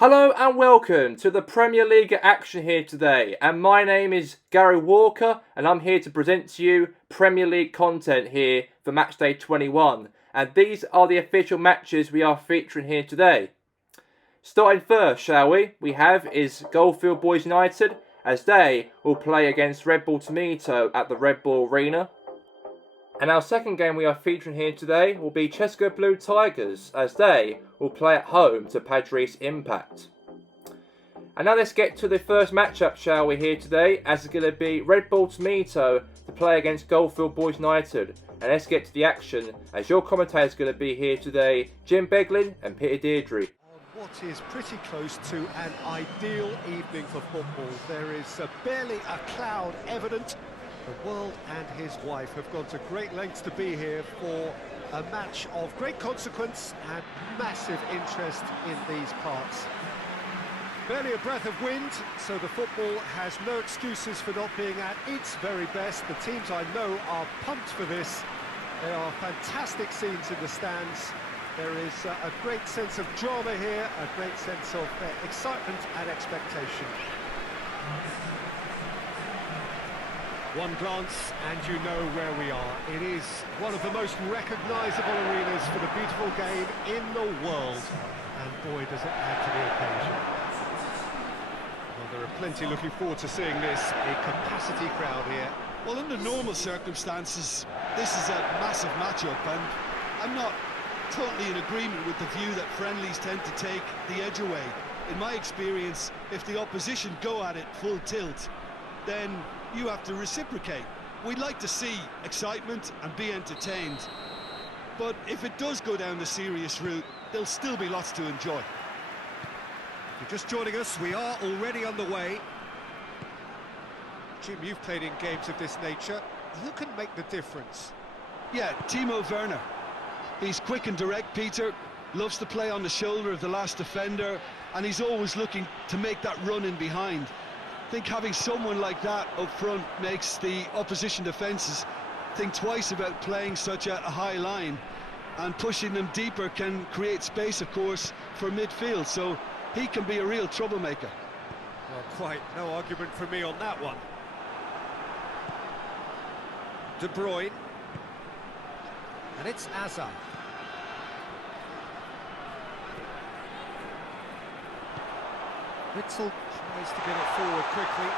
Hello and welcome to the PremierLiga action here today, and my name is Gary Walker and I'm here to present to you Premier League content here for Matchday 21, and these are the official matches we are featuring here today. Starting first, shall we? We have is Goldfield Boys United, as they will play against Red Bull Tomato at the Red Bull Arena. And our second game we are featuring here today will be Cheska Blue Tigers, as they will play at home to Padres Impact. And now let's get to the first matchup, shall we, here today, as it's going to be Red Bull Tomato to play against Goldfield Boys United. And let's get to the action, as your commentators are going to be here today, Jim Beglin and Peter Deirdre. What is pretty close to an ideal evening for football. There is barely a cloud evident. The world and his wife have gone to great lengths to be here for a match of great consequence and massive interest in these parts. Barely a breath of wind, so the football has no excuses for not being at its very best. The teams I know are pumped for this. There are fantastic scenes in the stands. There is a great sense of drama here, a great sense of excitement and expectation. One glance and you know where we are. It is one of the most recognisable arenas for the beautiful game in the world. And boy, does it add to the occasion. Well, there are plenty looking forward to seeing this. A capacity crowd here. Well, under normal circumstances, this is a massive matchup, and I'm not totally in agreement with the view that friendlies tend to take the edge away. In my experience, if the opposition go at it full tilt, then you have to reciprocate. We'd like to see excitement and be entertained, but if it does go down the serious route, there'll still be lots to enjoy. If you're just joining us, we are already on the way. Jim, you've played in games of this nature. Who can make the difference? Yeah, Timo Werner. He's quick and direct, Peter, loves to play on the shoulder of the last defender, and he's always looking to make that run in behind. I think having someone like that up front makes the opposition defences think twice about playing such a high line, and pushing them deeper can create space, of course, for midfield, so he can be a real troublemaker. Well, quite no argument from me on that one. De Bruyne. And it's Azar. Witzel tries to get it forward quickly.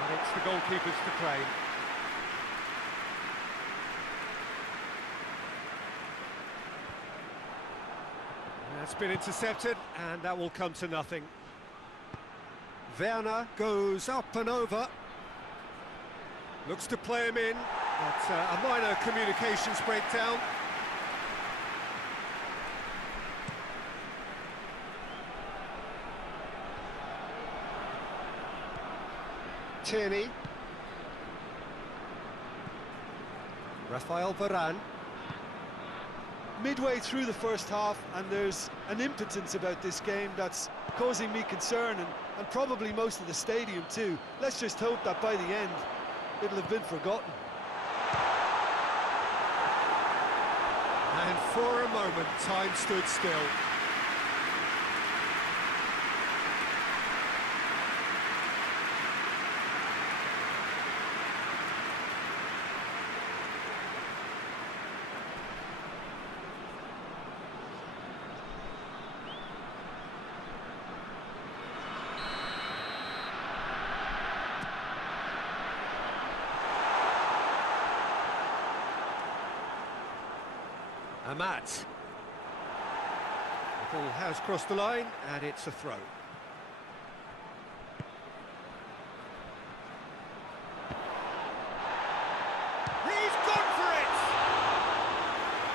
And it's the goalkeepers to claim. That's been intercepted, and that will come to nothing. Werner goes up and over. Looks to play him in, but a minor communications breakdown. Tierney. Rafael Varane. Midway through the first half, and there's an impotence about this game that's causing me concern, and probably most of the stadium too. Let's just hope that by the end it'll have been forgotten. And for a moment, time stood still. Amat. The ball has crossed the line, and it's a throw. He's gone for it!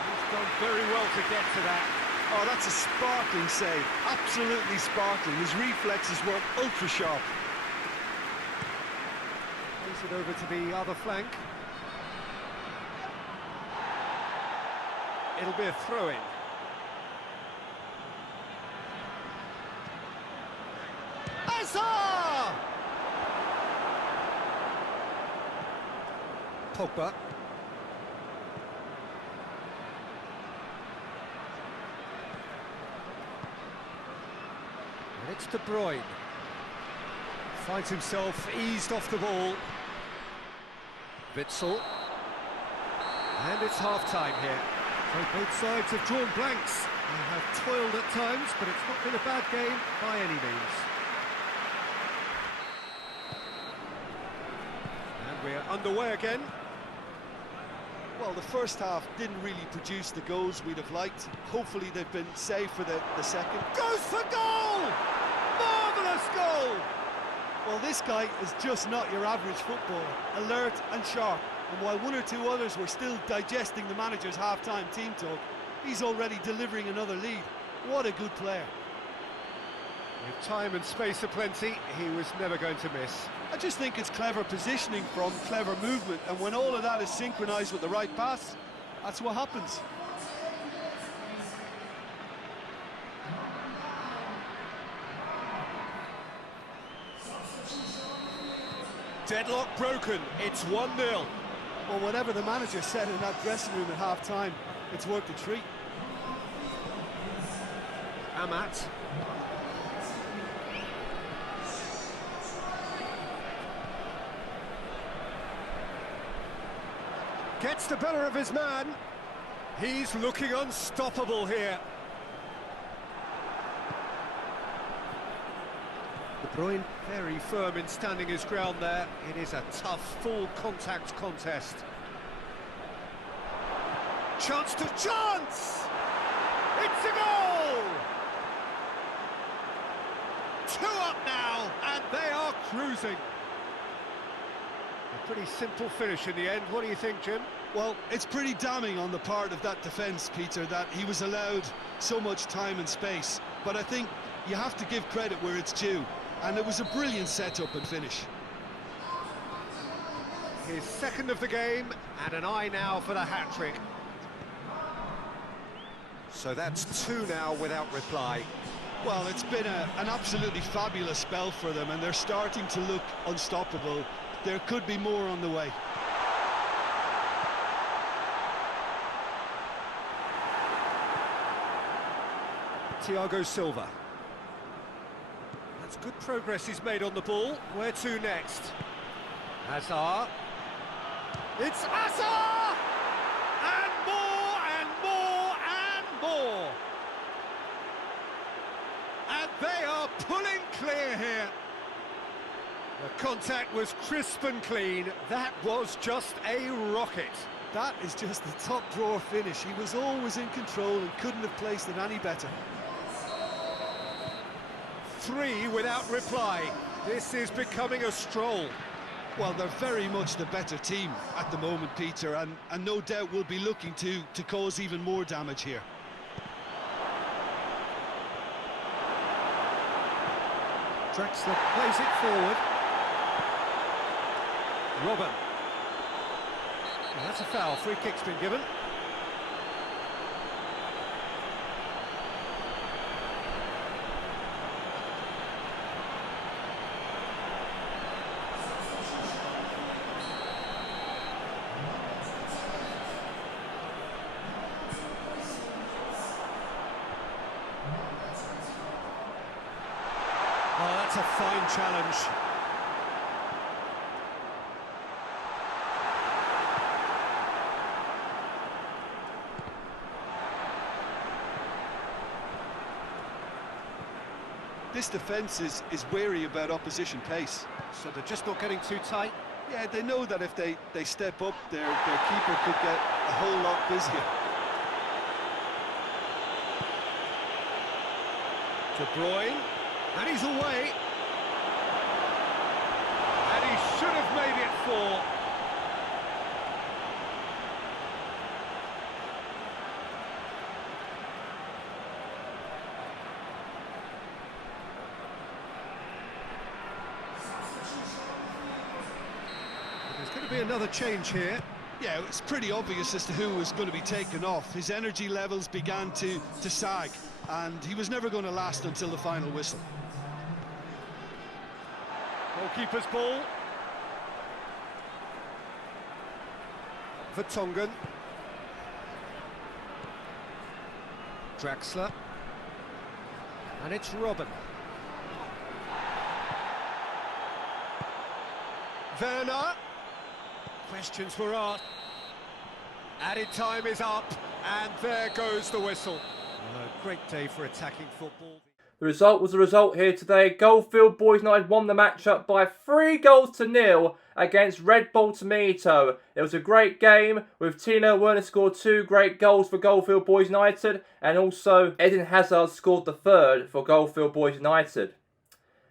He's done very well to get to that. Oh, that's a sparkling save, absolutely sparkling. His reflexes were ultra sharp. Plays it over to the other flank. It'll be a throw-in. Azar! Pogba. It's De Bruyne. Finds himself eased off the ball. Witsel. And it's half-time here. So both sides have drawn blanks. They have toiled at times, but it's not been a bad game by any means. And we're underway again. Well, the first half didn't really produce the goals we'd have liked. Hopefully they've been saved for the second. Goes for goal! Marvellous goal! Well, this guy is just not your average footballer. Alert and sharp. And while one or two others were still digesting the manager's half-time team talk, he's already delivering another lead. What a good player. With time and space aplenty, he was never going to miss. I just think it's clever positioning from clever movement, and when all of that is synchronised with the right pass, that's what happens. Deadlock broken, it's 1-0. Well, whatever the manager said in that dressing room at half-time, it's worked a treat. Amat. Gets the better of his man. He's looking unstoppable here. De Bruyne very firm in standing his ground there. It is a tough, full-contact contest. Chance to chance! It's a goal! 2 up now, and they are cruising. A pretty simple finish in the end. What do you think, Jim? Well, it's pretty damning on the part of that defence, Peter, that he was allowed so much time and space. But I think you have to give credit where it's due. And it was a brilliant setup and finish. His second of the game, and an eye now for the hat-trick. So that's 2 now without reply. Well, it's been an absolutely fabulous spell for them, and they're starting to look unstoppable. There could be more on the way. Thiago Silva. That's good progress he's made on the ball. Where to next? Hazard. It's Hazard! And more, and more, and more! And they are pulling clear here. The contact was crisp and clean. That was just a rocket. That is just the top drawer finish. He was always in control and couldn't have placed it any better. 3 without reply. This is becoming a stroll. Well, they're very much the better team at the moment, Peter, and no doubt will be looking to cause even more damage here. Draxler plays it forward. Robin. Well, that's a foul. Free kick's been given. Oh, that's a fine challenge. This defence is wary about opposition pace. So they're just not getting too tight. Yeah, they know that if they step up, their keeper could get a whole lot busier. De Bruyne, and he's away. And he should have made it 4. There's going to be another change here. Yeah, it's pretty obvious as to who was going to be taken off. His energy levels began to sag, and he was never going to last until the final whistle. Goalkeeper's ball. Vertonghen. Draxler. And it's Robin. Werner. Questions were asked. Added time is up, and there goes the whistle. A great day for attacking football. The result was the result here today. Goldfield Boys United won the matchup by 3-0 against Red Bull Tomato. It was a great game with Tino Werner scored 2 great goals for Goldfield Boys United, and also Eden Hazard scored the 3rd for Goldfield Boys United.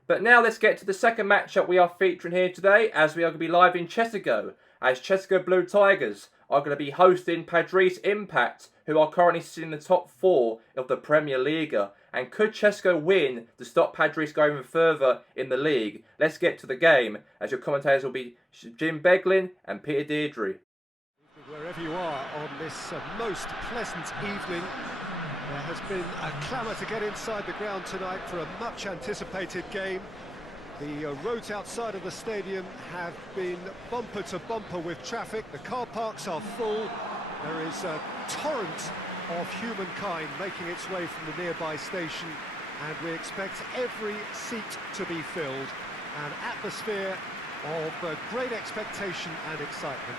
But now let's get to the second matchup we are featuring here today, as we are going to be live in Cheshigo, as Cheshigo Blue Tigers are going to be hosting Padres Impact, who are currently sitting in the top 4 of the PremierLiga. And could Cheshigo win to stop Padres going further in the league? Let's get to the game, as your commentators will be Jim Beglin and Peter Deirdre. Wherever you are on this most pleasant evening, there has been a clamour to get inside the ground tonight for a much anticipated game. The roads outside of the stadium have been bumper to bumper with traffic. The car parks are full. There is a torrent of humankind making its way from the nearby station, and we expect every seat to be filled. An atmosphere of great expectation and excitement.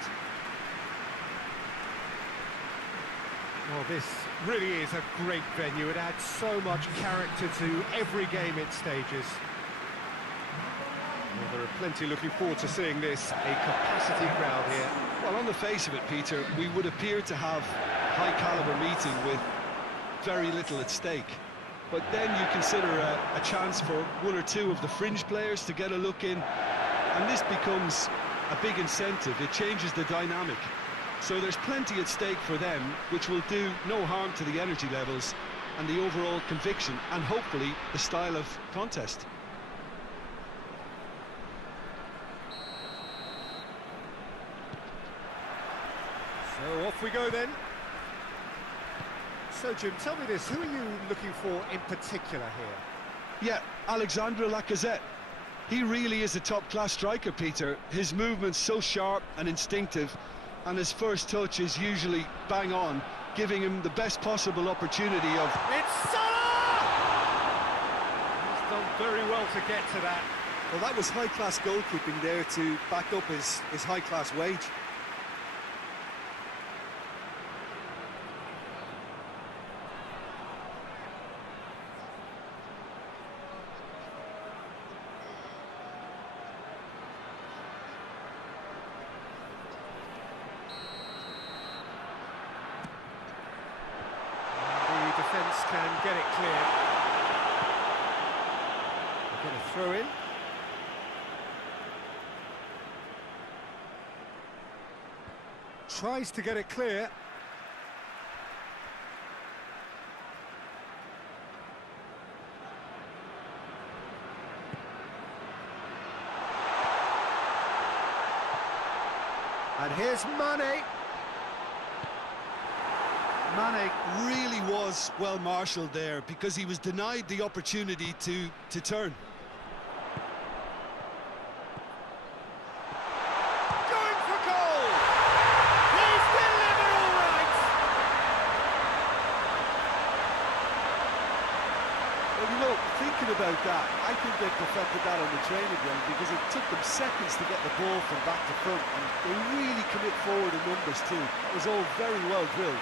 Well, this really is a great venue. It adds so much character to every game it stages. Well, there are plenty looking forward to seeing this. A capacity crowd here. Well, on the face of it, Peter, we would appear to have high-caliber meeting with very little at stake. But then you consider a chance for 1 or 2 of the fringe players to get a look in, and this becomes a big incentive. It changes the dynamic. So there's plenty at stake for them, which will do no harm to the energy levels and the overall conviction, and hopefully the style of contest. So off we go then. So Jim, tell me this, who are you looking for in particular here? Yeah, Alexandre Lacazette. He really is a top-class striker, Peter. His movement's so sharp and instinctive, and his first touch is usually bang on, giving him the best possible opportunity of... It's Salah! He's done very well to get to that. Well, that was high-class goalkeeping there to back up his high-class wage. Defence can get it clear. They're going to throw in. Tries to get it clear. And here's Mane. Mane really was well marshalled there, because he was denied the opportunity to turn. Going for goal! He's delivered all right! Well, you know, thinking about that, I think they perfected that on the training ground, because it took them seconds to get the ball from back to front, and they really commit forward in numbers too. It was all very well drilled.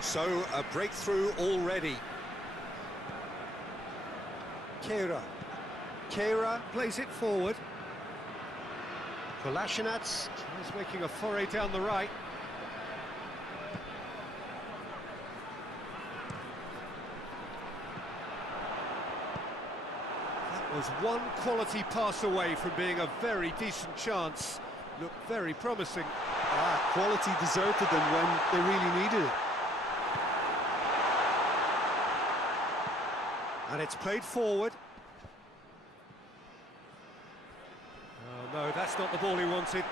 So, a breakthrough already. Kehra plays it forward. Kolasinac is making a foray down the right. That was one quality pass away from being a very decent chance. Looked very promising. Quality deserted them when they really needed it. And it's played forward. Oh no, that's not the ball he wanted.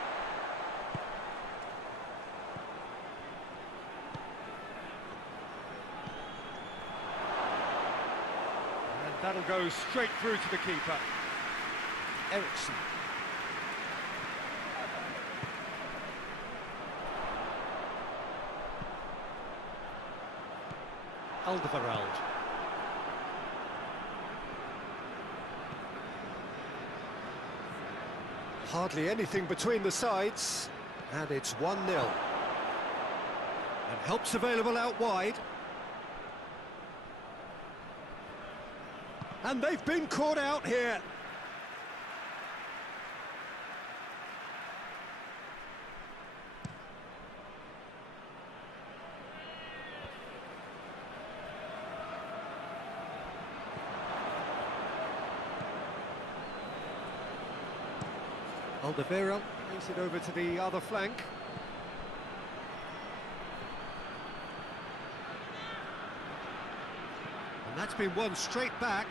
And Ball goes straight through to the keeper. Ericsson. Alderweireld. Hardly anything between the sides, and it's 1-0. And help's available out wide. And they've been caught out here. Alderweireld plays it over to the other flank. And that's been won straight back.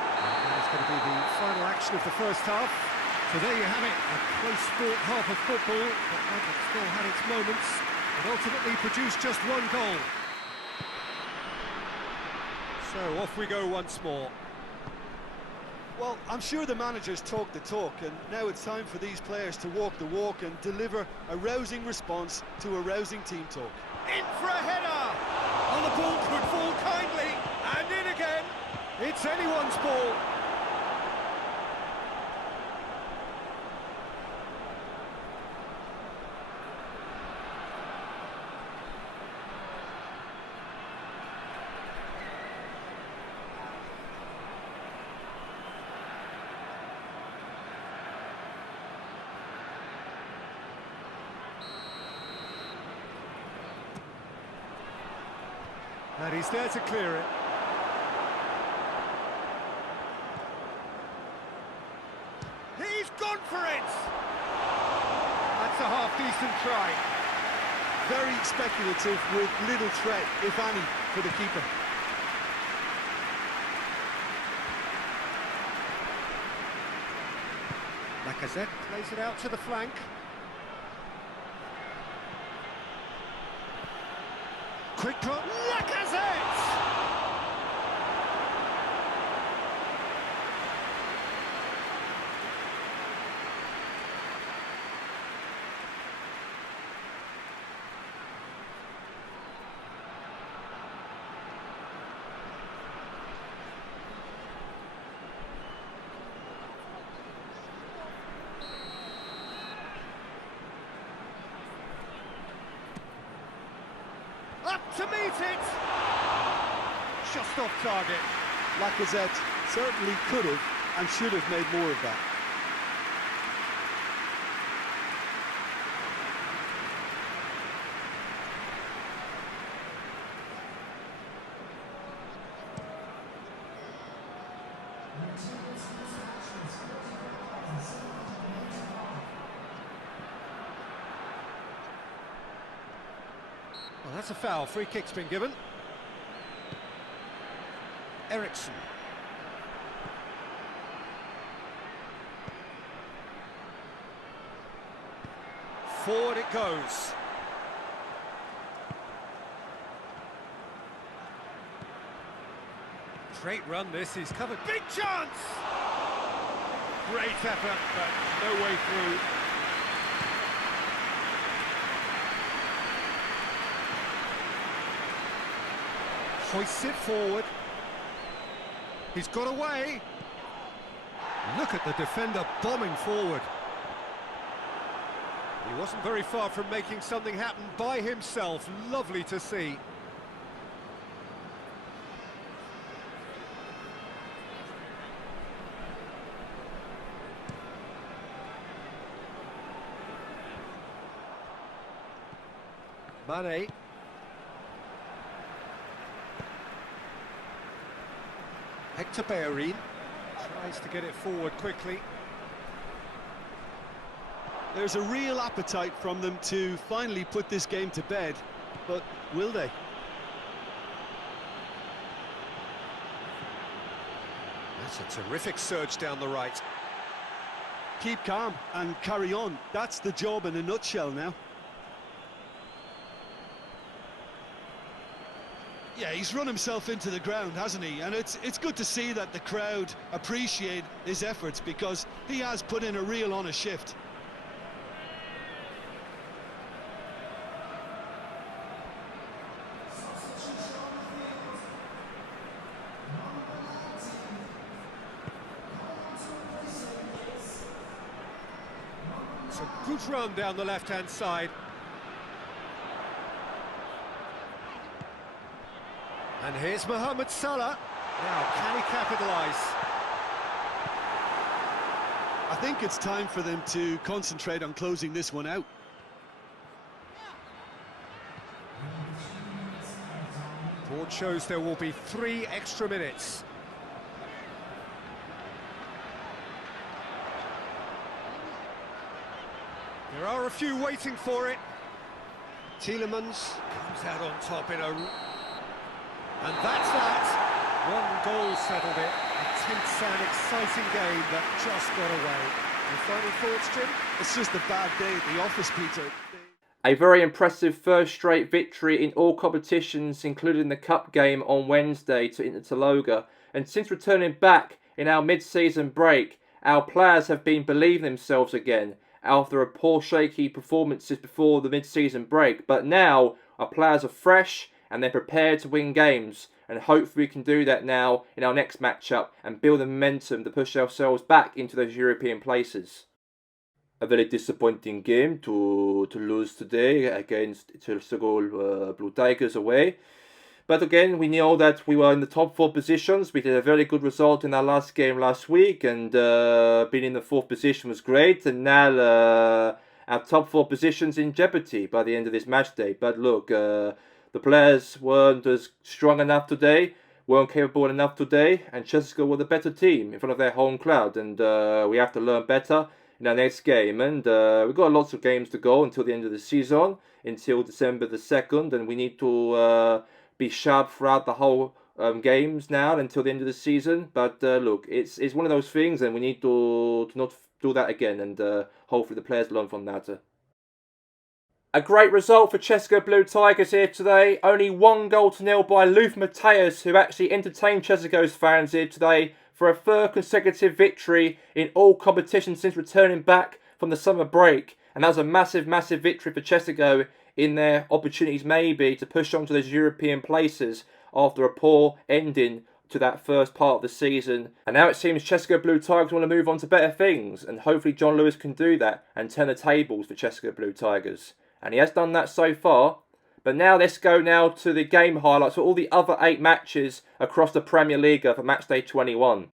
And that's going to be the final action of the first half. So there you have it, a close fought half of football, but one that still had its moments, and ultimately produced just one goal. So off we go once more. Well, I'm sure the managers talk the talk, and now it's time for these players to walk the walk and deliver a rousing response to a rousing team talk. In for a header! And the ball could fall kindly, and in again. It's anyone's ball. And he's there to clear it. He's gone for it! That's a half-decent try. Very speculative with little threat, if any, for the keeper. Lacazette plays it out to the flank. Quick drop, Lacazette! Up to meet it! Just off target. Lacazette certainly could have and should have made more of that. Well, that's a foul. Free kick's been given. Ericsson. Forward it goes. Great run this, he's covered. Big chance! Great effort, but no way through. Hoists it forward. He's got away. Look at the defender bombing forward. He wasn't very far from making something happen by himself. Lovely to see. Mane. Hector Bellerin tries to get it forward quickly. There's a real appetite from them to finally put this game to bed, but will they? That's a terrific surge down the right. Keep calm and carry on. That's the job in a nutshell now. Yeah, he's run himself into the ground, hasn't he? And it's good to see that the crowd appreciate his efforts, because he has put in a real honest shift. It's a good run down the left-hand side. And here's Mohamed Salah. Now, can he capitalise? I think it's time for them to concentrate on closing this one out. Board shows there will be 3 extra minutes. There are a few waiting for it. Tielemans comes out on top in a... And that's that. 1 goal settled it. A tense and exciting game that just got away. Your final thoughts, Jim? It's just a bad day at the office, Peter. A very impressive first straight victory in all competitions, including the cup game on Wednesday to Interloga. And since returning back in our mid-season break, our players have been believing themselves again after a poor shaky performances before the mid-season break. But now our players are fresh and they're prepared to win games, and hopefully we can do that now in our next matchup and build the momentum to push ourselves back into those European places. A very disappointing game to lose today against Chelsea Blue Tigers away. But again, we know that we were in the top 4 positions. We did a very good result in our last game last week, and being in the 4th position was great. And now our top 4 positions in jeopardy by the end of this match day. But look, the players weren't as strong enough today, weren't capable enough today, and Chelsea were the better team in front of their home crowd. And we have to learn better in our next game. And we've got lots of games to go until the end of the season, until December the 2nd, and we need to be sharp throughout the whole games now until the end of the season. But look, it's one of those things, and we need to not do that again, and hopefully the players learn from that. A great result for Chelsea Blue Tigers here today. Only 1-0 by Luth Mateus, who actually entertained Chelsea's fans here today for a 3rd consecutive victory in all competitions since returning back from the summer break. And that was a massive, massive victory for Chelsea in their opportunities maybe to push on to those European places after a poor ending to that first part of the season. And now it seems Chelsea Blue Tigers want to move on to better things, and hopefully John Lewis can do that and turn the tables for Chelsea Blue Tigers. And he has done that so far. But now let's go now to the game highlights for all the other 8 matches across the PremierLiga for Matchday 21.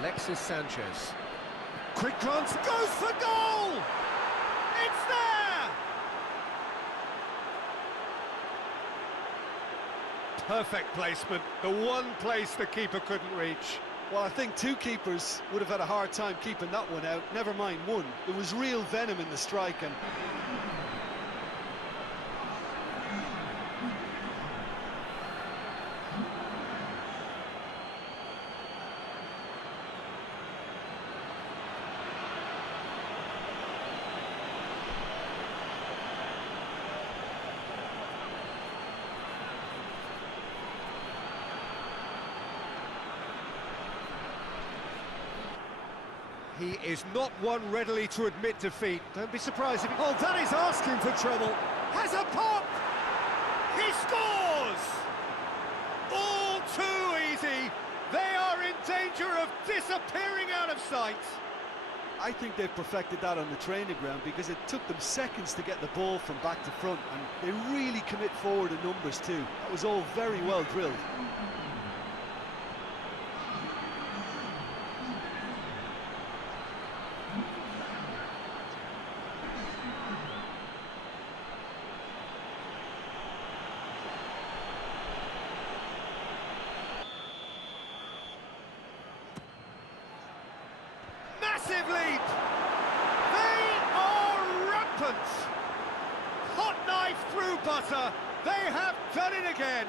Alexis Sanchez. Quick glance, goes for goal! It's there! Perfect placement, the one place the keeper couldn't reach. Well, I think 2 keepers would have had a hard time keeping that one out, never mind 1. There was real venom in the strike, and he is not one readily to admit defeat. Don't be surprised if... Oh, that is asking for trouble. Has a pop! He scores! All too easy. They are in danger of disappearing out of sight. I think they've perfected that on the training ground, because it took them seconds to get the ball from back to front, and they really commit forward in numbers too. That was all very well drilled. Massive lead! They are rampant! Hot knife through butter, they have done it again!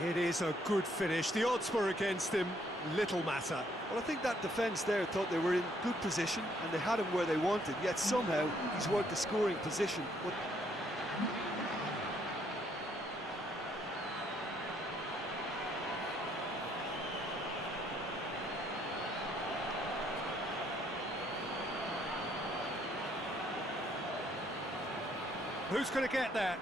It is a good finish. The odds were against him. Little matter. Well, I think that defence there thought they were in good position and they had him where they wanted, yet somehow he's worked a scoring position. But who's going to get there?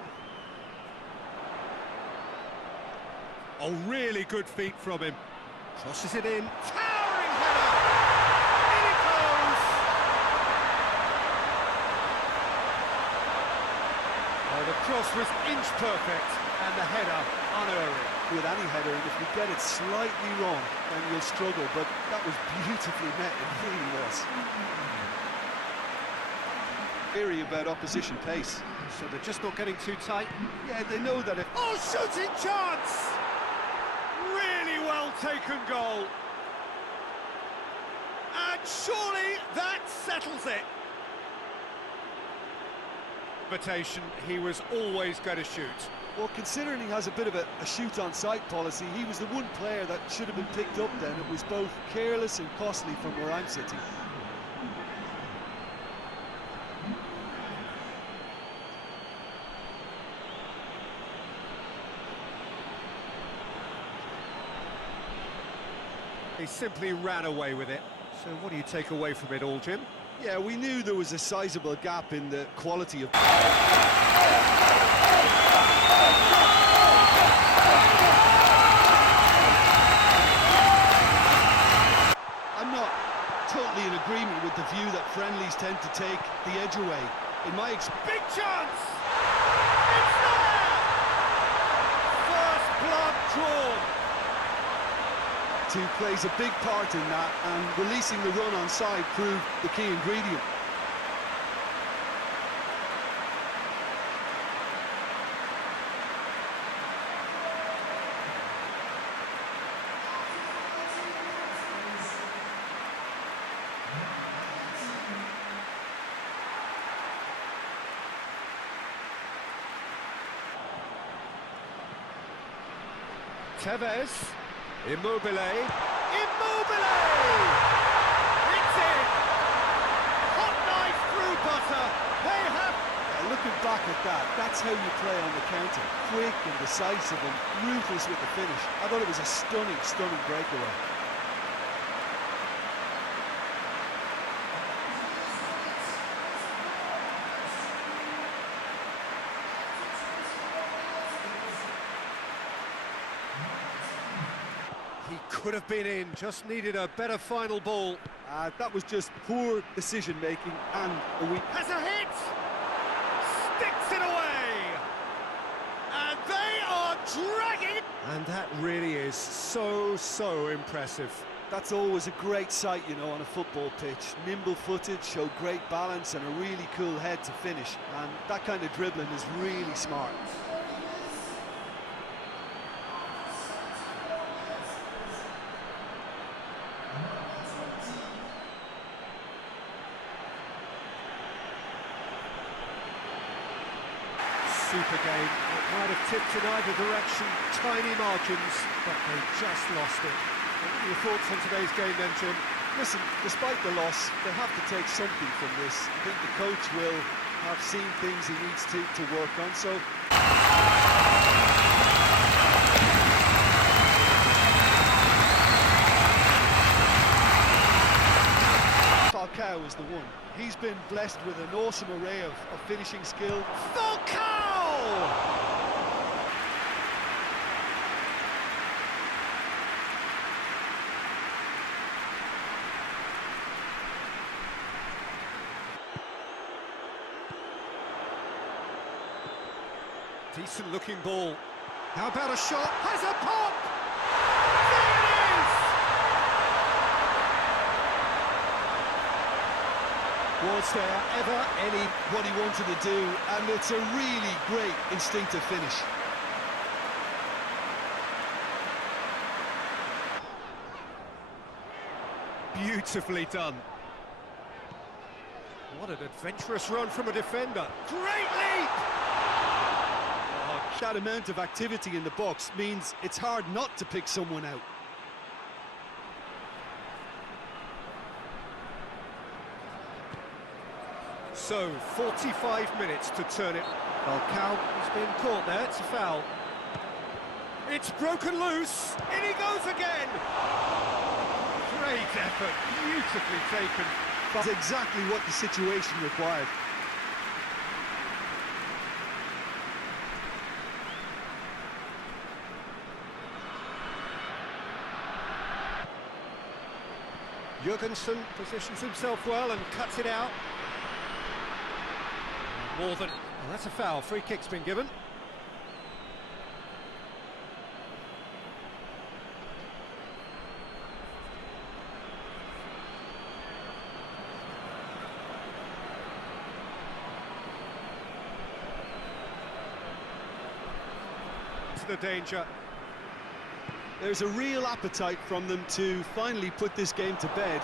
Oh, really good feet from him. Crosses it in. Towering header! In it goes! Oh, the cross was inch perfect, and the header unerring. with any header, and if you get it slightly wrong, then you'll struggle, but that was beautifully met, it really was. Weary about opposition pace. So they're just not getting too tight. Yeah, they know that if... Oh, shooting chance! Really well taken goal. And surely that settles it. Invitation, he was always going to shoot. Well, considering he has a bit of a shoot-on-sight policy, he was the one player that should have been picked up then. It was both careless and costly from where I'm sitting. He simply ran away with it. So what do you take away from it all, Jim? Yeah, we knew there was a sizable gap in the quality of... I'm not totally in agreement with the view that friendlies tend to take the edge away. In my experience... Big chance! It's there! First blood drawn. Two plays a big part in that, and releasing the run on side proved the key ingredient. Tevez, Immobile, Immobile! It's in! Hot knife through butter, they have... Looking back at that, that's how you play on the counter. Quick and decisive and ruthless with the finish. I thought it was a stunning, stunning breakaway. He could have been in, just needed a better final ball. That was just poor decision-making and a weak... Has a hit! Sticks it away! And they are dragging... And that really is so impressive. That's always a great sight, you know, on a football pitch. Nimble-footed, show great balance and a really cool head to finish. And that kind of dribbling is really smart. Super game. It might have tipped in either direction, tiny margins, but they just lost it. What are your thoughts on today's game then, Jim? Listen, despite the loss, they have to take something from this. I think the coach will have seen things he needs to work on, so... Falcao is the one. He's been blessed with an awesome array of finishing skill. Falcao! Decent looking ball. How about a shot? Has a pop! Was there ever what he wanted to do, and it's a really great instinctive finish. Beautifully done. What an adventurous run from a defender. Great leap! Oh, That amount of activity in the box means it's hard not to pick someone out. So, 45 minutes to turn it. Falcao has been caught there, it's a foul. It's broken loose, in he goes again! Great effort, beautifully taken. That's exactly what the situation required. Jurgensen positions himself well and cuts it out. More than... Well, that's a foul, free kick's been given. To the danger. There's a real appetite from them to finally put this game to bed,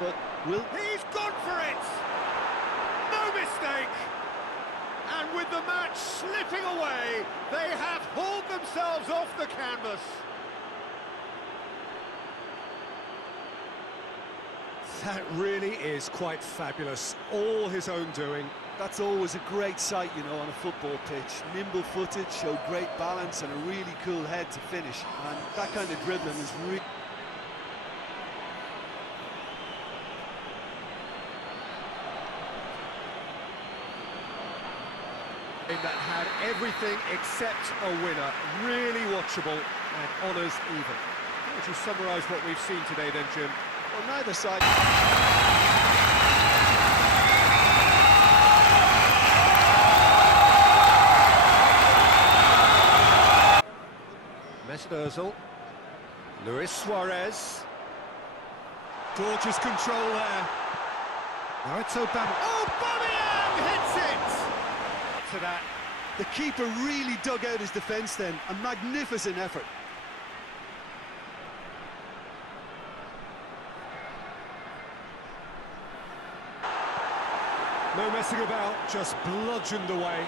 but will... He's gone for it! No mistake! And with the match slipping away, they have hauled themselves off the canvas. That really is quite fabulous. All his own doing. That's always a great sight, you know, on a football pitch. Nimble-footed, showed great balance and a really cool head to finish. And that kind of dribbling is really... That had everything except a winner. Really watchable and honours even. Would you summarise what we've seen today then, Jim? Well, neither side... Mesut Ozil, Luis Suarez, gorgeous control there. Now it's Aubameyang hits it! To that. The keeper really dug out his defence then, a magnificent effort. No messing about, just bludgeoned away.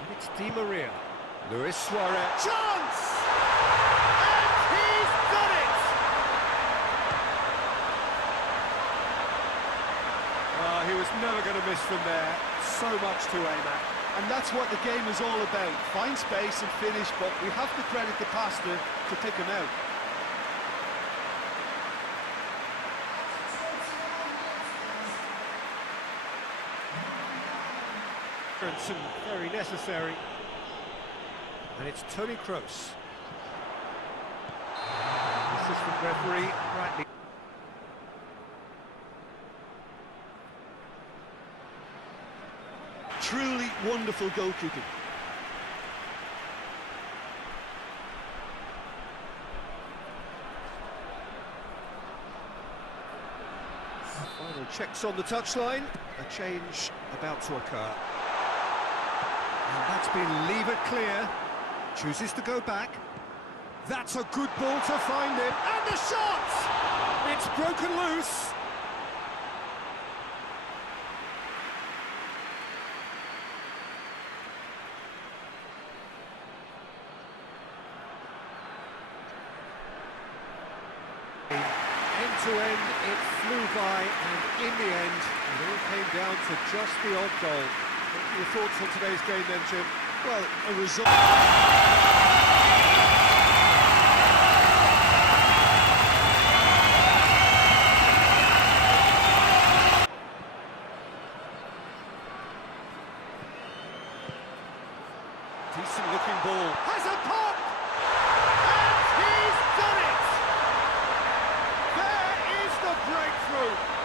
And it's Di Maria. Luis Suarez. Chance! And he's done it! Oh, he was never going to miss from there. So much to aim at. And that's what the game is all about. Find space and finish, but we have to credit the passer to pick him out. Very necessary. And it's Toni Kroos. Assistant referee rightly. Truly wonderful goalkeeping. Final checks on the touchline. A change about to occur. And that's been levered clear. Chooses to go back. That's a good ball to find him. And the shot! It's broken loose. End to end, it flew by, and in the end, it all came down to just the odd goal. What are your thoughts on today's game then, Jim? Well, a result... Decent looking ball. Has a pop! And he's done it! There is the breakthrough!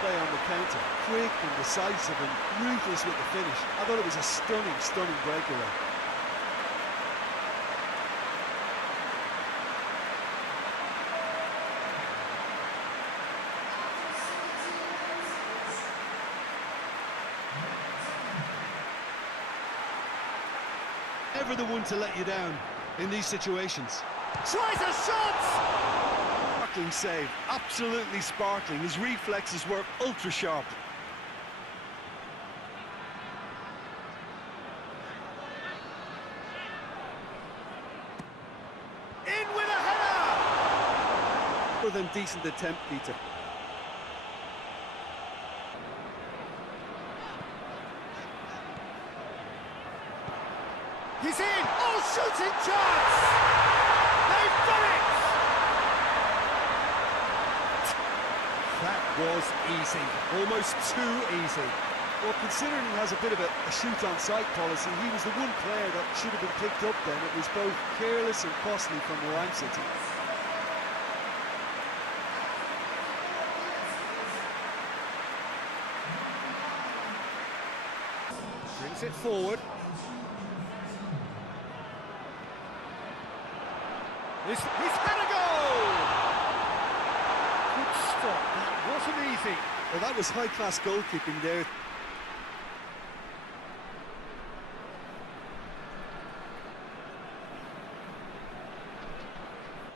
play on the counter. Quick and decisive and ruthless with the finish. I thought it was a stunning, stunning breakaway. Never the one to let you down in these situations. Tries a shot! Sparkling save, absolutely sparkling. His reflexes were ultra sharp. More than decent attempt, Peter. He's in! Oh, shooting chance! They've done it! That was easy, almost too easy. Well, considering he has a bit of a shoot-on-sight policy, he was the one player that should have been picked up then. It was both careless and costly from where I'm sitting. Brings it forward. He's had a goal! Good stop, that wasn't easy. Well, that was high-class goalkeeping there.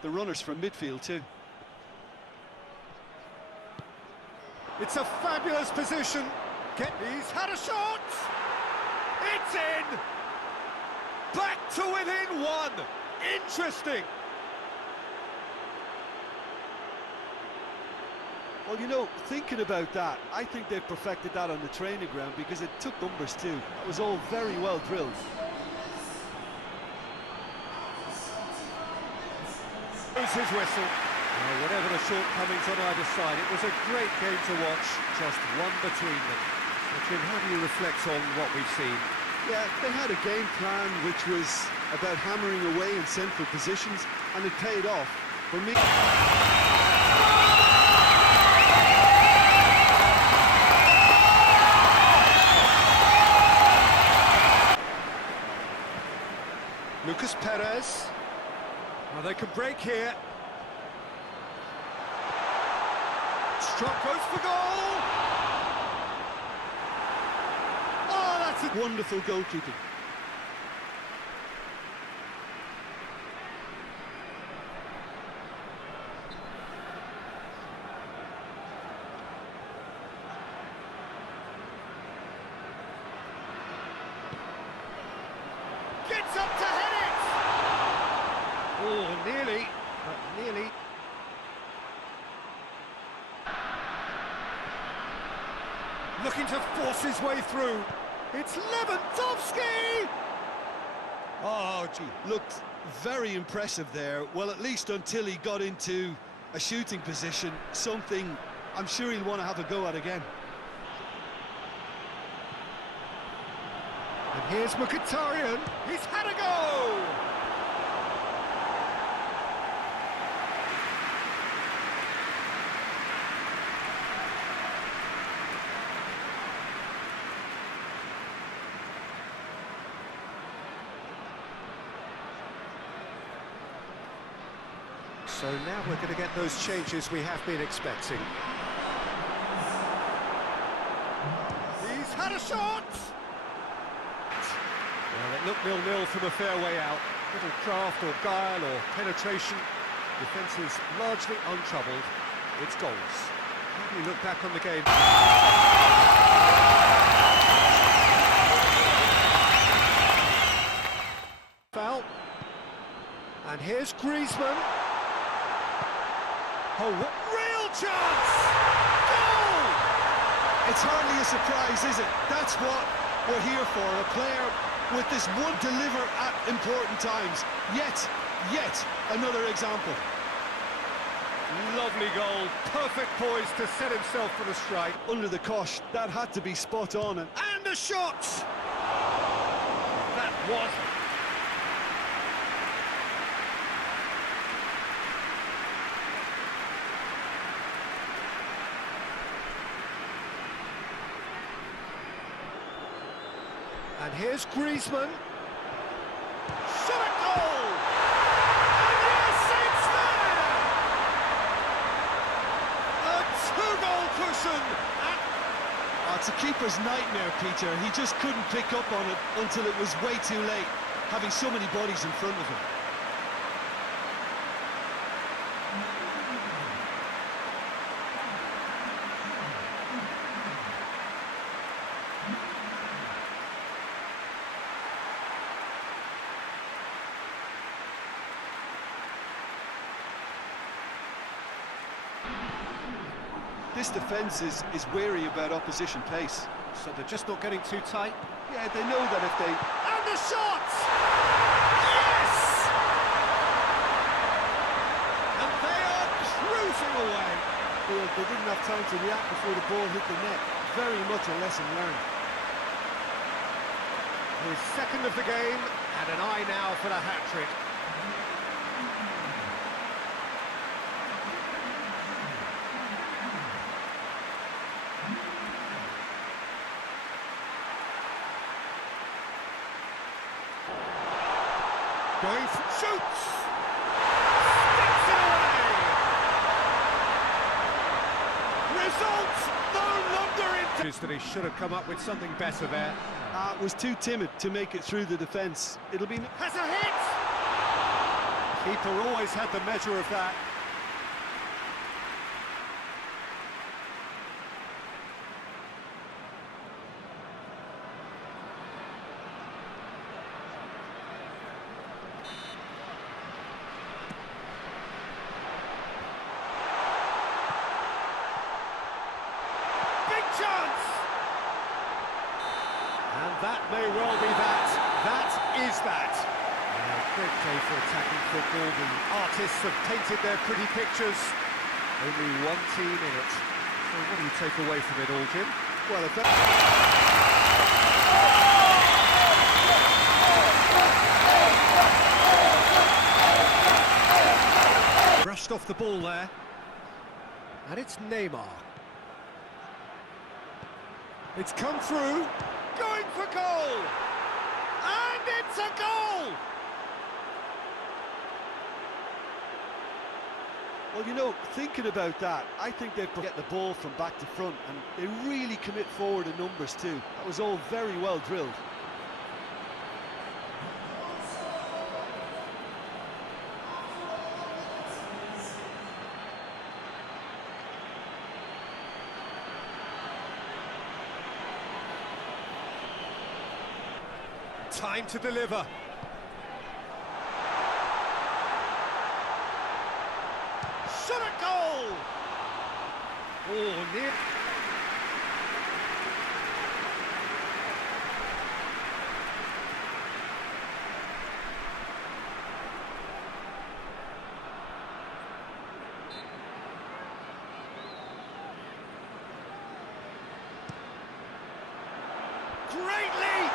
The runners from midfield too. It's a fabulous position. He's had a shot! It's in! Back to within one! Interesting! Well, you know, thinking about that, I think they've perfected that on the training ground because it took numbers too. That was all very well drilled. Here's his whistle. Well, whatever the shortcomings on either side, it was a great game to watch, just one between them. So, Jim, how do you reflect on what we've seen? Yeah, they had a game plan which was about hammering away in central positions, and it paid off. For me... Lucas Perez. Well, they can break here. Struck goes for goal! Oh, that's a wonderful goalkeeping. Gets up to head it! Oh, nearly, but nearly. Looking to force his way through. It's Lewandowski! Oh, gee, looked very impressive there. Well, at least until he got into a shooting position, something I'm sure he'll want to have a go at again. And here's Mkhitaryan. He's had a go! So now we're going to get those changes we have been expecting. He's had a shot! Well, it looked 0-0 from a fair way out. Little craft or guile or penetration. Defence is largely untroubled. It's goals. How do you look back on the game? Foul. And here's Griezmann. Oh, what real chance! Goal! It's hardly a surprise, is it? That's what we're here for, a player with this one deliver at important times. Yet another example. Lovely goal, perfect poise to set himself for the strike. Under the cosh, that had to be spot on. And a shot! That was... And here's Griezmann. Shot at goal! And yes, it's there! A two-goal cushion! And Oh, it's a keeper's nightmare, Peter. He just couldn't pick up on it until it was way too late, having so many bodies in front of him. This defence is wary about opposition pace. So they're just not getting too tight. Yeah, they know that if they... And the shot! Yes! And they are cruising away. Well, they didn't have time to react before the ball hit the net. Very much a lesson learned. His second of the game, and an eye now for the hat-trick. Going for shoots! Sticks it away! Results no longer in... That he should have come up with something better there. Was too timid to make it through the defence. It'll be... Has a hit! Keeper always had the measure of that. Big chance! And that may well be that. That is that. Great day for attacking football. The artists have painted their pretty pictures. Only one team in it. So what do you take away from it all, Jim? Well, if that... Brushed off the ball there. And it's Neymar. It's come through. Going for goal! And it's a goal! Well, you know, thinking about that, I think they'd get the ball from back to front, and they really commit forward in numbers too. That was all very well drilled. Time to deliver. Shot a goal! Oh, near. Great leap!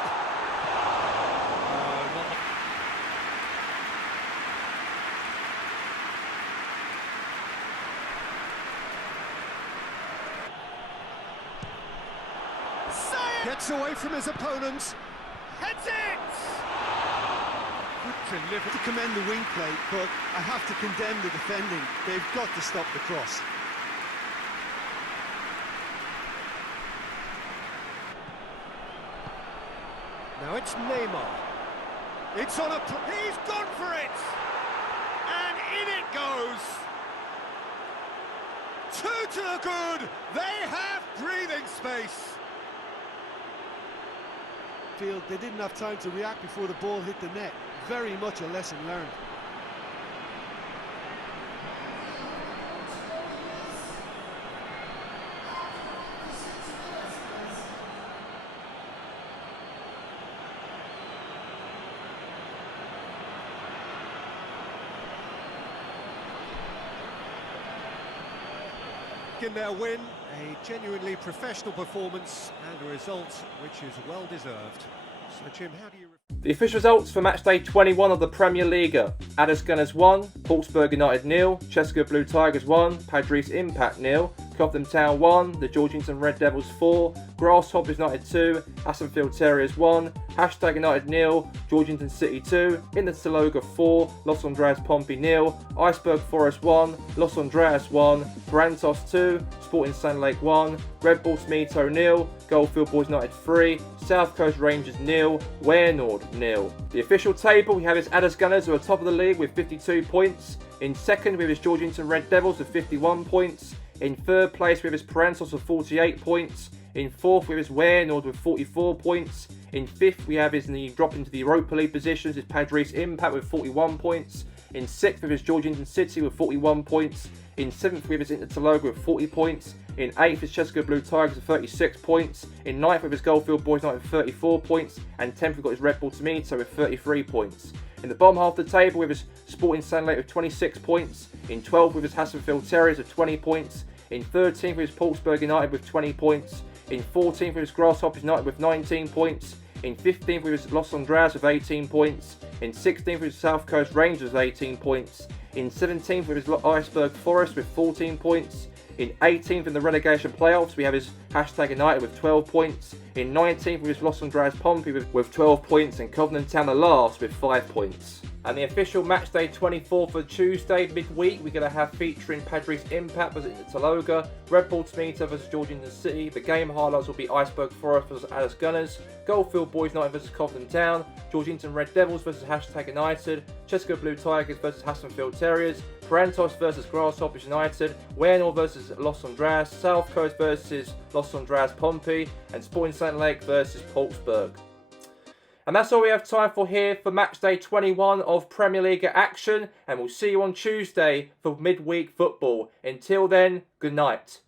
Gets away from his opponents. Heads it! Good delivery. To commend the wing play, but I have to condemn the defending. They've got to stop the cross. Now it's Neymar. It's on a... He's gone for it! And in it goes! Two to the good! They have breathing space! Feel they didn't have time to react before the ball hit the net. Very much a lesson learned. In their win, a genuinely professional performance and a result which is well deserved. So Jim, how do you... The official results for Matchday 21 of the PremierLiga. Addis Gunners 1, Portsmouth United 0, Chester Blue Tigers 1, Padres Impact 0, Cobham Town 1, the Georgington Red Devils 4, Grasshoppers United 2, Assenfield Terriers 1, Hashtag United 0, Georgington City 2, Inter Teloga 4, Los Andreas Pompey 0, Iceberg Forest 1, Los Andreas 1, Brantos 2, Sporting Sand Lake 1, Red Bull Smito 0, Goldfield Boys United 3, South Coast Rangers 0, Warenord 0. The official table we have is Addis Gunners who are top of the league with 52 points. In second we have his Georgington Red Devils with 51 points. In third place we have his Parantos with 48 points. In fourth we have his Warenord with 44 points. In fifth we have his drop into the Europa League positions is Padres Impact with 41 points. In sixth we have his Georgington City with 41 points. In seventh we have his Inter Teloga with 40 points. In 8th is Chester Blue Tigers with 36 points. In 9th we have his Goldfield Boys United with 34 points. And 10th we've got his Red Bull Tomato with 33 points. In the bottom half of the table we have his Sporting Sandlake with 26 points. In 12th we have his Hasselfield Terriers with 20 points. In 13th we have his Portsburg United with 20 points. In 14th we have his Grasshoppers United with 19 points. In 15th we have his Los Andras with 18 points. In 16th we have his South Coast Rangers with 18 points. In 17th we have his Iceberg Forest with 14 points. In 18th in the relegation playoffs we have his Hashtag United with 12 points. In 19th we have his Los Andras Pompey with 12 points, and Covenant Town the last with 5 points. And the official Matchday 24 for Tuesday midweek we're going to have featuring Padres Impact versus Taloga, Red Bull Tomato versus Georgetown City. The game highlights will be Iceberg Forest versus Alice Gunners, Goldfield Boys United versus Covenant Town, Georgetown Red Devils versus Hashtag United, Chester Blue Tigers versus Hasselfield Terriers, Parentos versus Grasshoppers United, Warenor versus Los Andras, South Coast versus Los Andras Pompey, and Sporting St. Lake versus Portsburg. And that's all we have time for here for Matchday 21 of PremierLiga action, and we'll see you on Tuesday for midweek football. Until then, good night.